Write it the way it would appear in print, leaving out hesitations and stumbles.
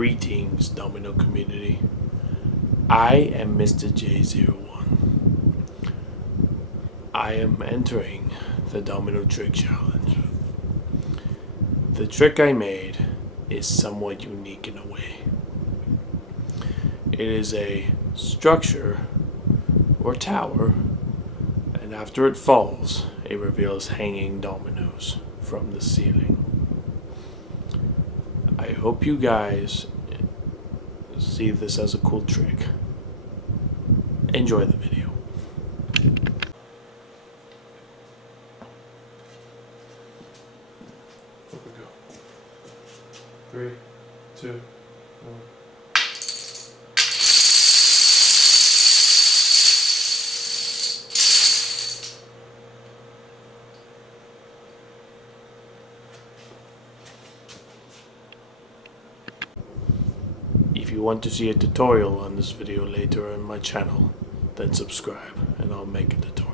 Greetings, Domino community. I am Mr.J01. I am entering the Domino Trick Challenge. The trick I made is somewhat unique in a way. It is a structure or tower, and after it falls, it reveals hanging dominoes from the ceiling. I hope you guys see this as a cool trick. Enjoy the video. Here we go. 3, 2, 1. If you want to see a tutorial on this video later on my channel, then subscribe and I'll make a tutorial.